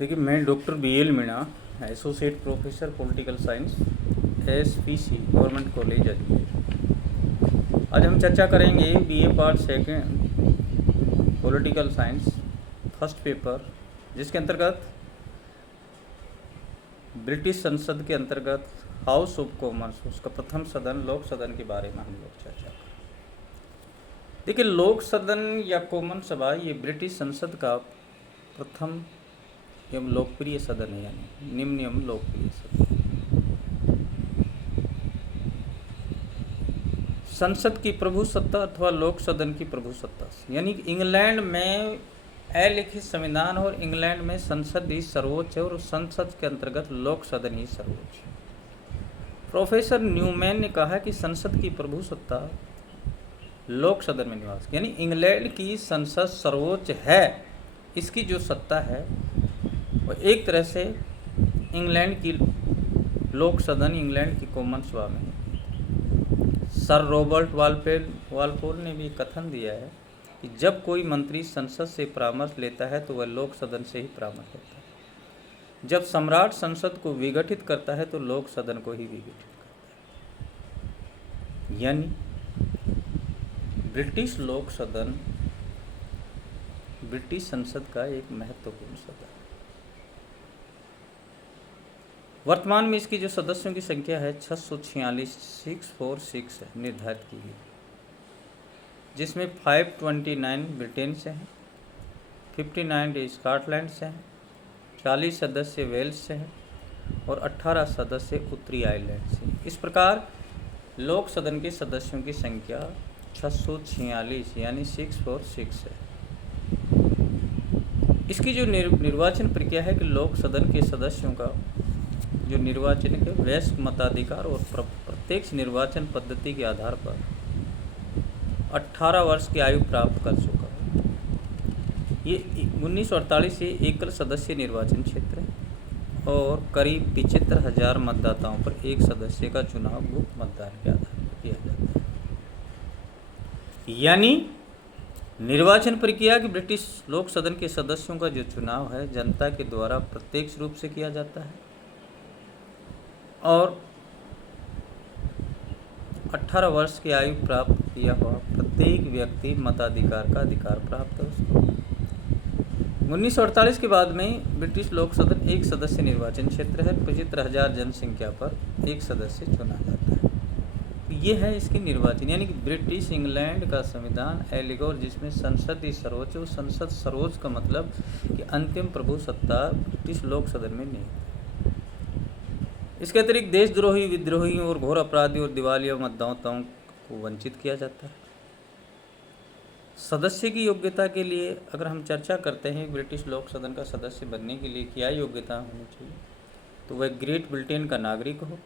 देखिए, मैं doctor BL Meena, associate professor political science, SPC government college Ajmer. आज हम चर्चा करेंगे BA part second political science first paper, जिसके अंतर्गत ब्रिटिश संसद के अंतर्गत हाउस ऑफ कॉमन्स, उसका प्रथम सदन लोक सदन के बारे में हम लोग चर्चा करें। देखिए, लोक सदन या कॉमन सभा ये ब्रिटिश संसद का प्रथम एवं लोकप्रिय सदन है, यानी निम्न एवं लोकप्रिय सदन। संसद की प्रभु सत्ता अथवा लोक सदन की प्रभु सत्ता, यानी इंग्लैंड में अलिखित संविधान और इंग्लैंड में संसद ही सर्वोच्च है और संसद के अंतर्गत लोक सदन ही सर्वोच्च है। प्रोफेसर न्यूमैन ने कहा कि संसद की प्रभु सत्ता लोक सदन में निवास, यानी इंग्लैंड की संसद सर्वोच्च है, इसकी जो सत्ता है और एक तरह से इंग्लैंड की लोक सदन इंग्लैंड की कॉमन सभा में है। सर रॉबर्ट वालपोल ने भी कथन दिया है कि जब कोई मंत्री संसद से परामर्श लेता है तो वह लोक सदन से ही परामर्श लेता है। जब सम्राट संसद को विघटित करता है तो लोक सदन को ही विघटित करता है। यानी ब्रिटिश लोक सदन ब्रिटिश संसद का एक महत्वपूर्ण सदन है। वर्तमान में इसकी जो सदस्यों की संख्या है 646 है, निर्धारित की गई, जिसमें 529 ब्रिटेन से हैं, 59 स्कॉटलैंड से हैं, 40 सदस्य वेल्स से हैं और 18 सदस्य उत्तरी आयरलैंड से। इस प्रकार लोक सदन के सदस्यों की संख्या 646 यानी 646 है। इसकी जो निर्वाचन प्रक्रिया है कि लोक सदन के सदस्यों का जो निर्वाचन है वयस्क मताधिकार और प्रत्यक्ष निर्वाचन पद्धति के आधार पर 18 वर्ष की आयु प्राप्त कर चुका है। ये 1948 से एकल सदस्य निर्वाचन क्षेत्र है और करीब 75,000 मतदाताओं पर एक सदस्य का चुनाव गुप्त मतदान के आधार पर किया जाता है। यानी निर्वाचन प्रक्रिया की ब्रिटिश लोक सदन के सदस्यों का जो चुनाव है जनता के द्वारा प्रत्यक्ष रूप से किया जाता है और 18 वर्ष की आयु प्राप्त किया हुआ प्रत्येक व्यक्ति मताधिकार का अधिकार प्राप्त है उसको। 1948 के बाद में ब्रिटिश लोक सदन एक सदस्य निर्वाचन क्षेत्र है, 75,000 जनसंख्या पर एक सदस्य चुना जाता है। ये है इसकी निर्वाचन, यानी कि ब्रिटिश इंग्लैंड का संविधान एलिगोर, जिसमें संसद ही सर्वोच्च। संसद सर्वोच्च का मतलब कि अंतिम प्रभु सत्ता ब्रिटिश लोक सदन में नहीं। इसके अतिरिक्त देशद्रोही, विद्रोहियों और घोर अपराधी और दिवालिया मतदाताओं को वंचित किया जाता है। सदस्य की योग्यता के लिए अगर हम चर्चा करते हैं ब्रिटिश लोक सदन का सदस्य बनने के लिए क्या योग्यता होनी चाहिए, तो वह ग्रेट ब्रिटेन का नागरिक हो,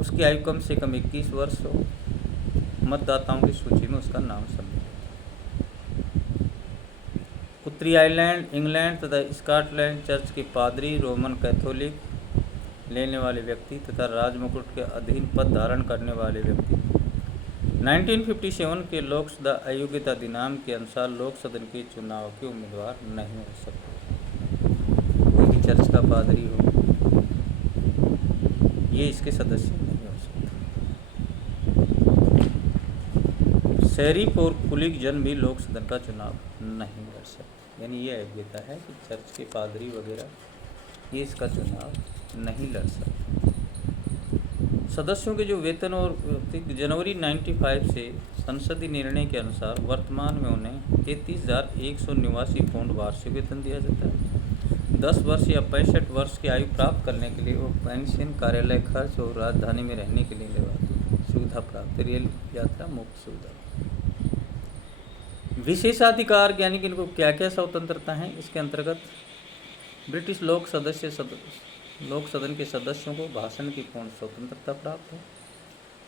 उसकी आयु कम से कम 21 वर्ष हो, मतदाताओं की सूची में उसका नाम सम्मिलित हो। उत्तरी आयरलैंड, इंग्लैंड तथा स्कॉटलैंड चर्च के पादरी, रोमन कैथोलिक लेने वाले व्यक्ति तथा राजमुकुट के अधीन पद धारण करने वाले व्यक्ति 1957 के लोक सभा अयोग्यता अधिनियम के अनुसार लोक सदन के चुनाव के उम्मीदवार नहीं हो सकते। कोई भी चर्च का पादरी हो, ये इसके सदस्य नहीं हो सकते। शहरी और कुलीग जन भी लोक सदन का चुनाव नहीं कर सकते। यानी ये अयोग्यता है कि चर्च के पादरी वगैरह ये इसका चुनाव नहीं लड़ सकते। सदस्यों के जो वेतन और जनवरी 95 से संसदीय निर्णय के अनुसार वर्तमान में उन्हें 33,189 पाउंड वार्षिक वेतन दिया जाता है। 10 वर्ष या 65 वर्ष की आयु प्राप्त करने के लिए वो पेंशन, कार्यालय खर्च और राजधानी में रहने के लिए सुविधा प्राप्त, रेल यात्रा मुफ्त सुविधा। विशेषाधिकार यानी कि इनको क्या क्या स्वतंत्रता है, इसके अंतर्गत ब्रिटिश लोक सदन के सदस्यों को भाषण की पूर्ण स्वतंत्रता प्राप्त है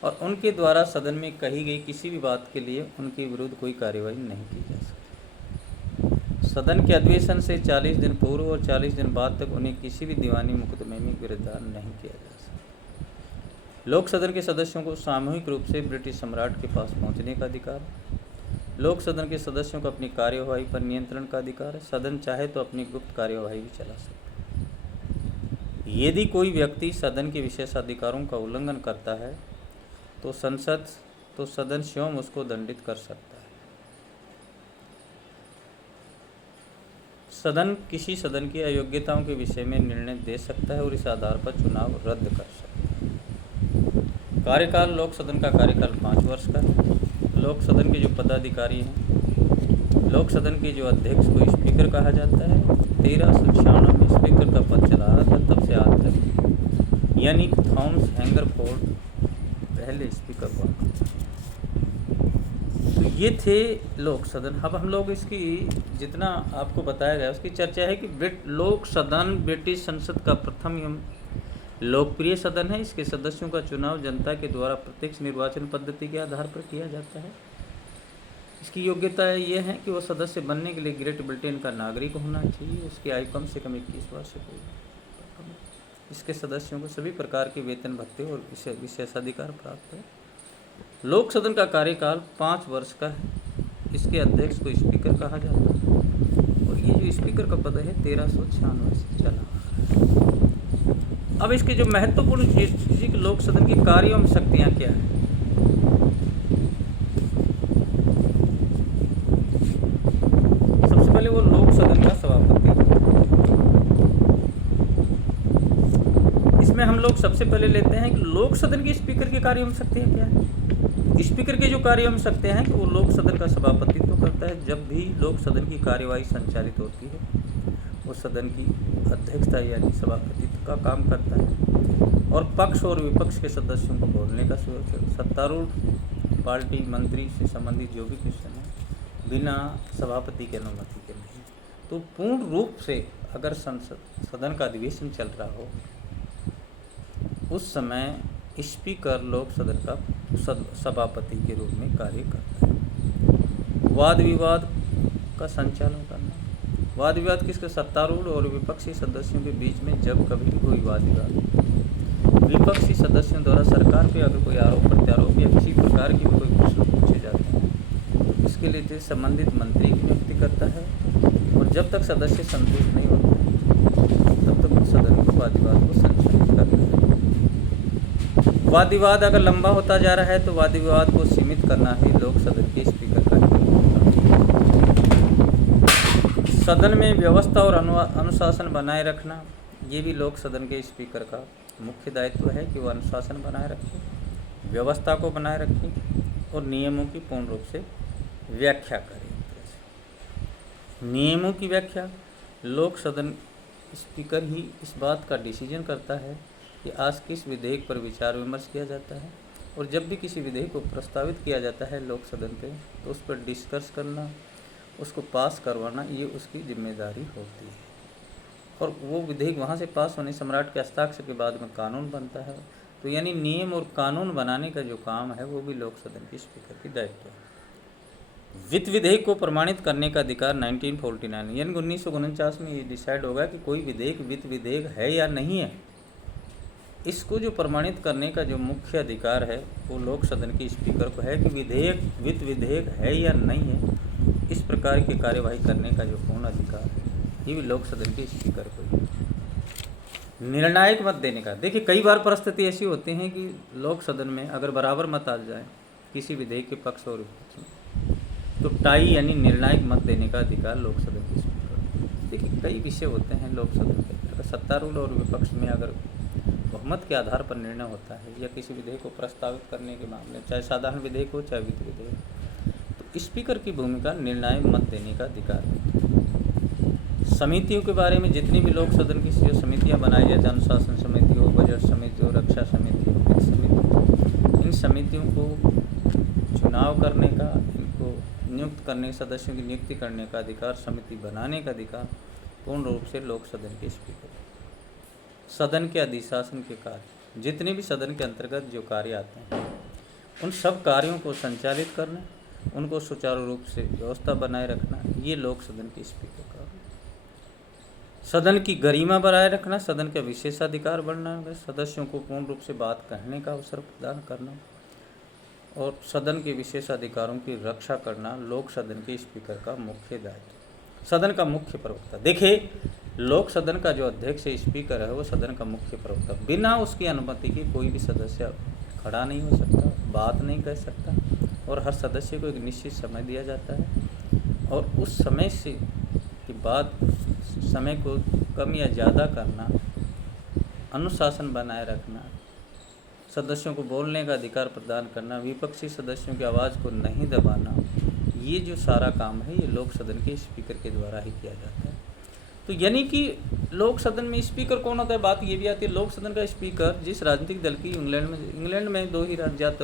और उनके द्वारा सदन में कही गई किसी भी बात के लिए उनके विरुद्ध कोई कार्यवाही नहीं की जा सकती। सदन के अधिवेशन से 40 दिन पूर्व और 40 दिन बाद तक उन्हें किसी भी दीवानी मुकदमे में गिरफ्तार नहीं किया जा सकता। लोक सदन के सदस्यों को सामूहिक रूप से ब्रिटिश सम्राट के पास पहुंचने का अधिकार, लोक सदन के सदस्यों को अपनी कार्यवाही पर नियंत्रण का अधिकार है। सदन चाहे तो अपनी गुप्त कार्यवाही भी चला सकता है। यदि कोई व्यक्ति सदन के विशेषाधिकारों का उल्लंघन करता है तो सदन स्वयं उसको दंडित कर सकता है। सदन किसी सदन की अयोग्यताओं के विषय में निर्णय दे सकता है और इस आधार पर चुनाव रद्द कर सकता है। कार्यकाल लोक सदन का कार्यकाल 5 वर्ष का है। लोक सदन के जो पदाधिकारी हैं, लोक सदन के जो अध्यक्ष को स्पीकर कहा जाता है। 1396 में स्पीकर का पद चला रहा था, तब से आज तक, यानी थॉमस हैंगरफोर्ड पहले स्पीकर हुआ। तो ये थे लोक सदन। अब हम लोग इसकी जितना आपको बताया गया उसकी चर्चा है कि लोक सदन ब्रिटिश संसद का प्रथम एवं लोकप्रिय सदन है। इसके सदस्यों का चुनाव जनता के द्वारा प्रत्यक्ष निर्वाचन पद्धति के आधार पर किया जाता है। इसकी योग्यता ये है कि वो सदस्य बनने के लिए ग्रेट ब्रिटेन का नागरिक होना चाहिए। उसकी आयु कम से कम 21 वर्ष हो। इसके सदस्यों को सभी प्रकार के वेतन भत्ते और विशेषाधिकार प्राप्त है। लोक सदन का कार्यकाल 5 वर्ष का है। इसके अध्यक्ष को स्पीकर कहा जाता है और ये जो स्पीकर का पद है 1396 से चला। अब इसके जो महत्वपूर्ण चीज लोक सदन की कार्य एवं शक्तियाँ क्या है। सबसे पहले वो लोक सदन का सभापति। इसमें हम लोग सबसे पहले लेते हैं कि लोक सदन की स्पीकर की कार्य एवं शक्तियाँ क्या है। स्पीकर के जो कार्य एवं शक्तियाँ हैं कि वो लोक सदन का सभापतित्व करता है। जब भी लोक सदन की कार्यवाही संचालित होती है वो सदन की अध्यक्षता यानी सभापतित्व का काम करता है और पक्ष और विपक्ष के सदस्यों को बोलने का सत्तारूढ़ पार्टी मंत्री से संबंधित जो भी क्वेश्चन है बिना सभापति की अनुमति के नहीं। तो पूर्ण रूप से अगर सदन का अधिवेशन चल रहा हो उस समय स्पीकर लोक सदन का सभापति के रूप में कार्य करता है। वाद विवाद का संचालन करना। वाद विवाद किसके सत्तारूढ़ और विपक्षी सदस्यों के बीच में जब कभी भी कोई वाद विवाद विपक्षी सदस्यों द्वारा सरकार पे अगर कोई आरोप प्रत्यारोप या किसी प्रकार की कोई प्रश्न पूछे जाते हैं तो इसके लिए संबंधित मंत्री की नियुक्ति करता है और जब तक सदस्य संतुष्ट नहीं होते तब तक उस सदन को वाद विवाद को संचालित करता है। वाद विवाद अगर लंबा होता जा रहा है तो वाद विवाद को सीमित करना ही लोक सदन के स्पीकर का सदन में व्यवस्था और अनुशासन बनाए रखना। ये भी लोक सदन के स्पीकर का मुख्य दायित्व है कि वो अनुशासन बनाए रखे, व्यवस्था को बनाए रखे और नियमों की पूर्ण रूप से व्याख्या करें। नियमों की व्याख्या लोक सदन स्पीकर ही इस बात का डिसीजन करता है कि आज किस विधेयक पर विचार विमर्श किया जाता है और जब भी किसी विधेयक को प्रस्तावित किया जाता है लोक सदन पे तो उस पर डिस्कस करना, उसको पास करवाना ये उसकी जिम्मेदारी होती है और वो विधेयक वहाँ से पास होने सम्राट के हस्ताक्षर के बाद में कानून बनता है। तो यानी नियम और कानून बनाने का जो काम है वो भी लोक सदन के स्पीकर की दायित्व है। वित्त विधेयक को प्रमाणित करने का अधिकार 1949 यानी 1949 में ये डिसाइड होगा कि कोई विधेयक वित्त विधेयक है या नहीं है। इसको जो प्रमाणित करने का जो मुख्य अधिकार है वो लोक सदन के स्पीकर को है कि वित्त विधेयक है या नहीं है। इस प्रकार की कार्यवाही करने का जो पूर्ण अधिकार है ये भी लोक सदन के स्पीकर को ही। निर्णायक मत देने का, देखिए कई बार परिस्थिति ऐसी होती है कि लोक सदन में अगर बराबर मत आ जाए किसी विधेयक के पक्ष और विपक्ष में तो टाई यानी निर्णायक मत देने का अधिकार लोक सदन के स्पीकर। देखिए कई विषय होते हैं लोक सदन के अंदर, सत्तारूढ़ और विपक्ष में अगर बहुमत के आधार पर निर्णय होता है या किसी विधेयक को प्रस्तावित करने के मामले चाहे साधारण विधेयक हो चाहे वित्त विधेयक तो स्पीकर की भूमिका निर्णायक मत देने का अधिकार है। समितियों के बारे में जितनी भी लोक सदन की जो समितियां बनाई जाती हैं, अनुशासन समिति हो, बजट समिति हो, रक्षा समिति हो, इन समितियों को चुनाव करने का, इनको नियुक्त करने सदस्यों की नियुक्ति करने का अधिकार, समिति बनाने का अधिकार पूर्ण रूप से लोक सदन के स्पीकर। सदन के अधिशासन के कार्य, जितने भी सदन के अंतर्गत जो कार्य आते हैं उन सब कार्यों को संचालित करना, उनको सुचारू रूप से व्यवस्था बनाए रखना, ये लोक सदन के स्पीकर का। सदन की गरिमा बनाए रखना, सदन का विशेषाधिकार बढ़ना, सदस्यों को पूर्ण रूप से बात कहने का अवसर प्रदान करना और सदन के विशेष अधिकारों की रक्षा करना लोक सदन के स्पीकर का मुख्य दायित्व। सदन का मुख्य प्रवक्ता, देखिए लोक सदन का जो अध्यक्ष स्पीकर है वो सदन का मुख्य प्रवक्ता, बिना उसकी अनुमति के कोई भी सदस्य खड़ा नहीं हो सकता, बात नहीं कह सकता, और हर सदस्य को एक निश्चित समय दिया जाता है और उस समय से के बाद समय को कम या ज़्यादा करना, अनुशासन बनाए रखना, सदस्यों को बोलने का अधिकार प्रदान करना, विपक्षी सदस्यों की आवाज़ को नहीं दबाना, ये जो सारा काम है ये लोक सदन के स्पीकर के द्वारा ही किया जाता है। तो यानी कि लोक सदन में स्पीकर कौन होता है, बात ये भी आती है। लोक सदन का स्पीकर जिस राजनीतिक दल की, इंग्लैंड में दो ही राज्य,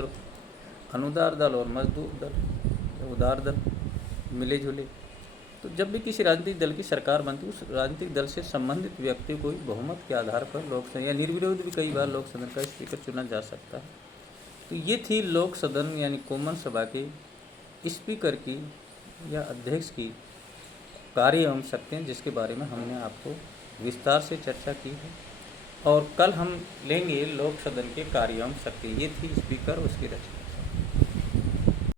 अनुदार दल और मजदूर दल, उदार दल मिले जुले। तो जब भी किसी राजनीतिक दल की सरकार बनती है, उस राजनीतिक दल से संबंधित व्यक्ति को बहुमत के आधार पर लोक सदन या निर्विरोध भी कई बार लोक सदन का स्पीकर चुना जा सकता है। तो ये थी लोक सदन यानी कॉमन सभा के स्पीकर की या अध्यक्ष की कार्य एवं शक्तियाँ, जिसके बारे में हमने आपको विस्तार से चर्चा की है। और कल हम लेंगे लोक सदन के कार्य एवं शक्ति। ये थी स्पीकर, उसकी रचना।